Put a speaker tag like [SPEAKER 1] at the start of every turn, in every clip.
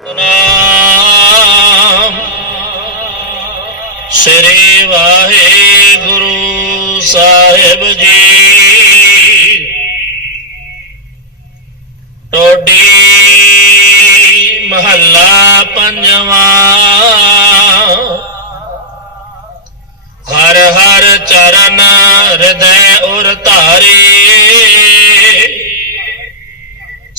[SPEAKER 1] ਸਤਨਾਮ ਸ੍ਰੀ ਵਾਹਿਗੁਰੂ ਸਾਹਿਬ ਜੀ। ਟੋਡੀ ਮਹੱਲਾ ਪੰਜਵਾਂ। ਹਰ ਹਰ ਚਰਨ ਹਿਰਦੈ ਉਰ ਧਾਰੀ।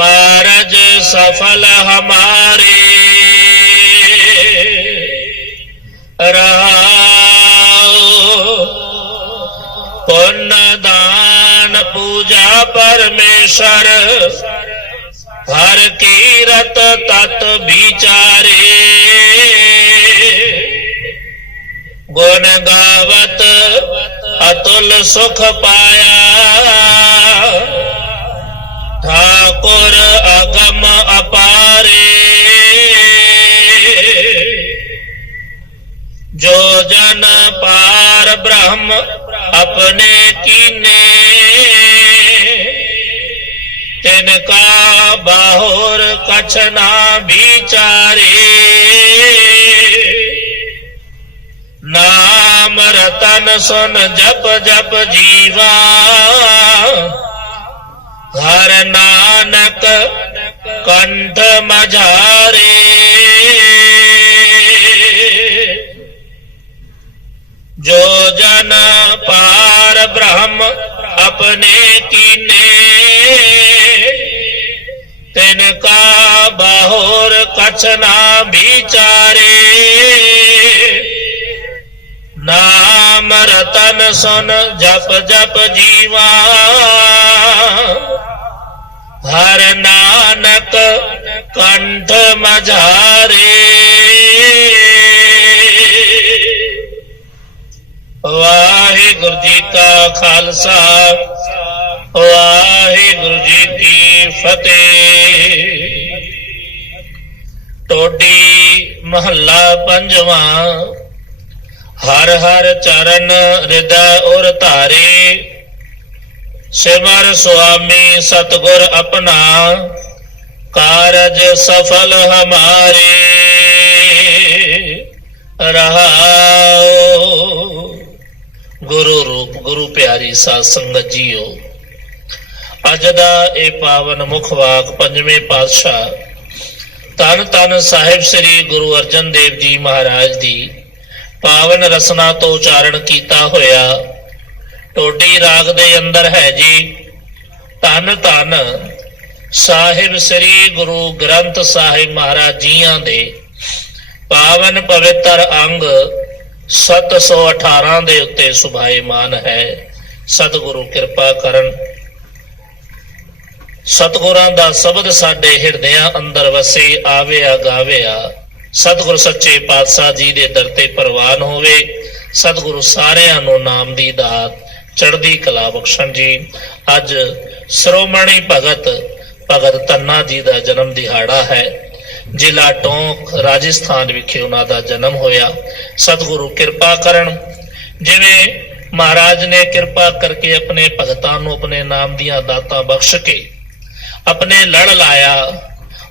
[SPEAKER 1] कारज सफल हमारे। पुण्य दान पूजा परमेश्वर। हर कीरत तत् विचारे। गुण गावत अतुल सुख पाया। अकुर अगम अपारे। जो जन पार ब्रह्म अपने कीने, तिनका बाहोर कछना बिचारे नाम रतन सुन जप जप जीवा ਜਪ ਜਪ ਜੀਵਾ ਹਰ ਨਾਨਕ ਕੰਠ ਮਝਾਰੇ ਜੋ ਜਨ ਪਾਰ ਬ੍ਰਹਮ ਆਪਣੇ ਕੀਨੇ ਤਿਨ ਕਾ ਬਾਹੁਰ ਕਛ ਨਾ ਵਿਚਾਰੇ ਨਾਮ ਹਰ ਨਾਨਕ ਕੰਠ ਮਝਾਰੇ। ਵਾਹਿਗੁਰੂ ਜੀ ਕਾ ਖਾਲਸਾ, ਵਾਹਿਗੁਰੂ ਜੀ ਕੀ ਫਤਿਹ। ਟੋਡੀ ਮਹੱਲਾ ਪੰਜਵਾਂ, ਹਰ ਹਰ ਚਰਨ ਹਿਰਦੈ ਉਰ ਧਾਰੇ। ਸਿਮਰ ਸੁਆਮੀ ਸਤਗੁਰ ਆਪਣਾ, ਕਾਰਜ ਸਫਲ ਹਮਾਰੇ। ਰਹਾਉ ਗੁਰੂ ਰੂਪ, ਗੁਰੂ ਪਿਆਰੀ ਸਾਧ ਸੰਗਤ ਜੀਓ, ਅੱਜ ਦਾ ਇਹ ਪਾਵਨ ਮੁਖ ਵਾਕ ਪੰਜਵੇਂ ਪਾਤਸ਼ਾਹ ਤਨ ਤਨ ਸਾਹਿਬ ਸ੍ਰੀ ਗੁਰੂ ਅਰਜਨ ਦੇਵ ਜੀ ਮਹਾਰਾਜ ਦੀ ਪਾਵਨ ਰਸਨਾ ਤੋਂ ਉਚਾਰਨ ਕੀਤਾ ਹੋਇਆ ਟੋਡੀ ਰਾਗ ਦੇ ਅੰਦਰ ਹੈ ਜੀ। ਧੰਨ ਧੰਨ ਸਾਹਿਬ ਸ੍ਰੀ ਗੁਰੂ ਗ੍ਰੰਥ ਸਾਹਿਬ ਮਹਾਰਾਜ ਜੀਆਂ ਦੇ ਪਾਵਨ ਪਵਿੱਤਰ ਅੰਗ 718 ਦੇ ਉੱਤੇ ਸੁਭਾਏਮਾਨ ਹੈ। ਸਤਿਗੁਰੂ ਕਿਰਪਾ ਕਰਨ। ਸਤਿਗੁਰਾਂ ਦਾ ਸ਼ਬਦ ਸਾਡੇ ਹਿਰਦਿਆਂ ਅੰਦਰ ਵਸੇ ਆਵੇ ਆਵਿਆ, ਗਾਵਿਆ। ਸਤਿਗੁਰ ਸੱਚੇ ਪਾਤਸ਼ਾਹ ਜੀ ਦੇ ਦਰ ਤੇ ਪ੍ਰਵਾਨ ਹੋਵੇ। ਸਤਿਗੁਰੂ ਸਾਰਿਆਂ ਨੂੰ ਨਾਮ ਦੀ ਦਾਤ ਚੜ੍ਹਦੀ ਕਲਾ ਬਖਸ਼ਣ ਜੀ। ਅੱਜ ਸਰੋਮਣੀ ਭਗਤ ਭਗਤ ਤੰਨਾ ਜੀ ਦਾ ਜਨਮ ਦਿਹਾੜਾ ਹੈ। ਜ਼ਿਲ੍ਹਾ ਟੋਂਕ, ਰਾਜਸਥਾਨ ਵਿਖੇ ਉਹਨਾਂ ਦਾ ਜਨਮ ਹੋਇਆ। ਸਤਿਗੁਰੂ ਕਿਰਪਾ ਕਰਨ। ਜਿਵੇਂ ਮਹਾਰਾਜ ਨੇ ਕਿਰਪਾ ਕਰਕੇ ਆਪਣੇ ਭਗਤਾਂ ਨੂੰ ਆਪਣੇ ਨਾਮ ਦੀਆਂ ਦਾਤਾਂ ਬਖਸ਼ ਕੇ ਆਪਣੇ ਲੜ ਲਾਇਆ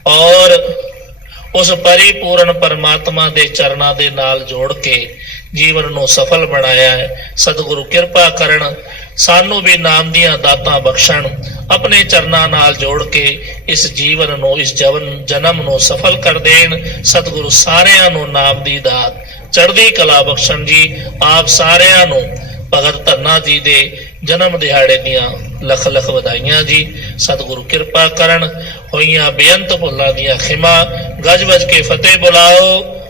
[SPEAKER 1] ਔਰ ਉਸ ਪਰਿਪੂਰਨ ਪਰਮਾਤਮਾ ਦੇ ਚਰਨਾਂ ਦੇ ਨਾਲ ਜੋੜ ਕੇ ਜੀਵਨ ਨੂੰ ਸਫਲ ਬਣਾਇਆ ਹੈ। ਸਤਿਗੁਰੂ ਕਿਰਪਾ ਕਰਨ ਸਾਨੂੰ ਵੀ ਨਾਮ ਦੀਆਂ ਦਾਤਾਂ ਬਖਸ਼ਣ, ਆਪਣੇ ਚਰਨਾਂ ਨਾਲ ਜੋੜ ਕੇ ਇਸ ਜੀਵਨ ਨੂੰ, ਇਸ ਜਵਨ, ਜਨਮ ਨੂੰ ਸਫਲ ਕਰ ਦੇਣ। ਸਤਿਗੁਰੂ ਸਾਰਿਆਂ ਨੂੰ ਨਾਮ ਦੀ ਦਾਤ। ਚੜ੍ਹਦੀ ਕਲਾ ਬਖਸ਼ਣ ਜੀ, ਆਪ ਸਾਰਿਆਂ ਨੂੰ ਭਗਤ ਧੰਨਾ ਜੀ ਦੇ ਜਨਮ ਦਿਹਾੜੇ ਦੀਆਂ ਲੱਖ ਲੱਖ ਵਧਾਈਆਂ ਜੀ। ਸਤਿਗੁਰੂ ਕਿਰਪਾ ਕਰਨ, ਹੋਈਆਂ ਬੇਅੰਤ ਭੁੱਲਾਂ ਦੀਆਂ ਖਿਮਾ, ਗੱਜ ਵੱਜ ਕੇ ਫਤਿਹ ਬੁਲਾਓ।